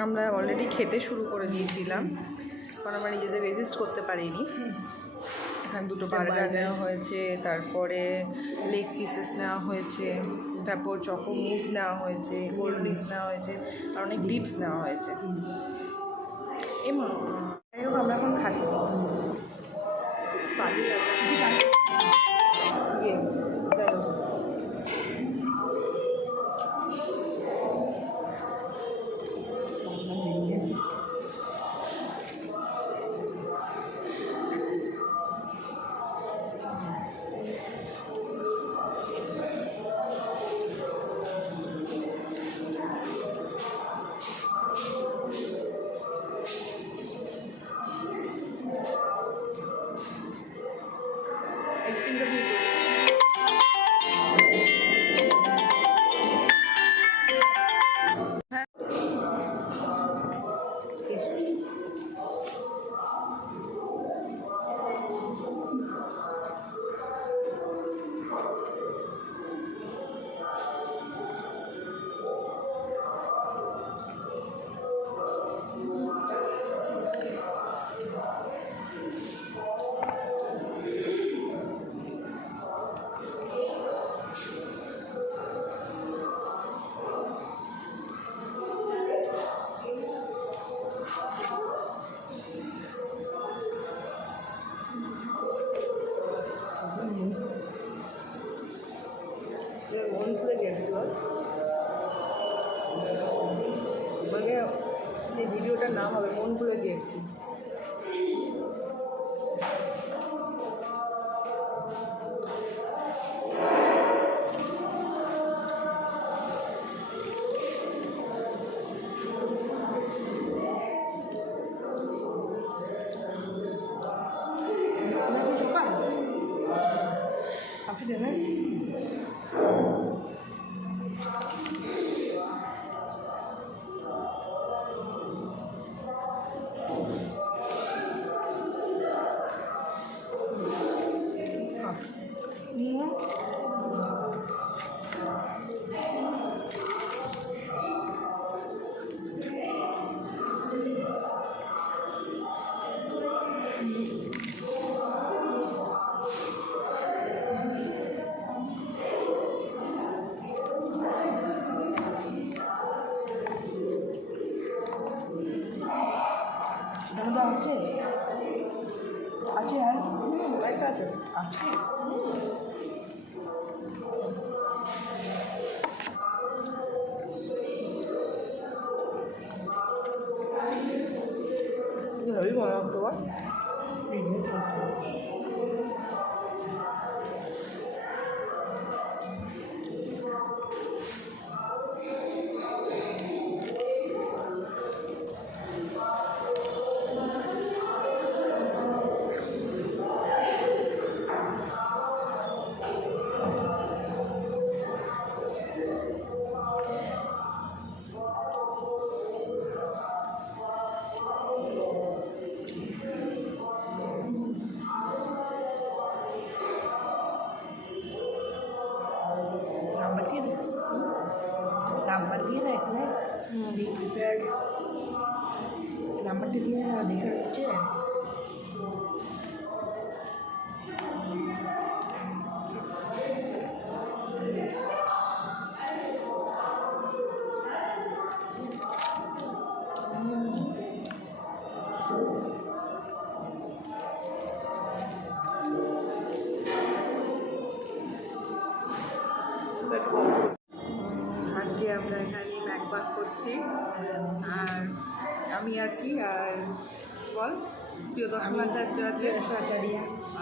আমরা অলরেডি খেতে শুরু করে দিয়েছিলাম, কারণ আমরা নিজেদের রেজিস্ট করতে পারিনি। এখানে দুটো বার্গার নেওয়া হয়েছে, তারপরে লেগ পিসেস নেওয়া হয়েছে, তারপর চকো মুভ নেওয়া হয়েছে, কোল্ড ড্রিঙ্কস নেওয়া হয়েছে, আর অনেক ডিপস নেওয়া হয়েছে। এবং যাই হোক আমরা এখন খাচ্ছি। বাজে মন খুলে গেছিল। মানে যে ভিডিওটার নাম হবে মন খুলে গেছি। আপনি দেবেন আছে আছে আর লাইট আছে আছে হেভি মনে হতো বা নাম্বার দিয়ে দেয় এখানে বি প্রিপেয়ার্ড নাম্বারটা দিয়ে দেখে হচ্ছে আজকে আমরা এখানে ম্যাকবাক করছি, আর আমি আছি, আর বল প্রিয়দর্শন আচার্য আছে,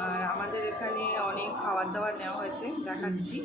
আর আমাদের এখানে অনেক খাবার দাবার নেওয়া হয়েছে, দেখাচ্ছি।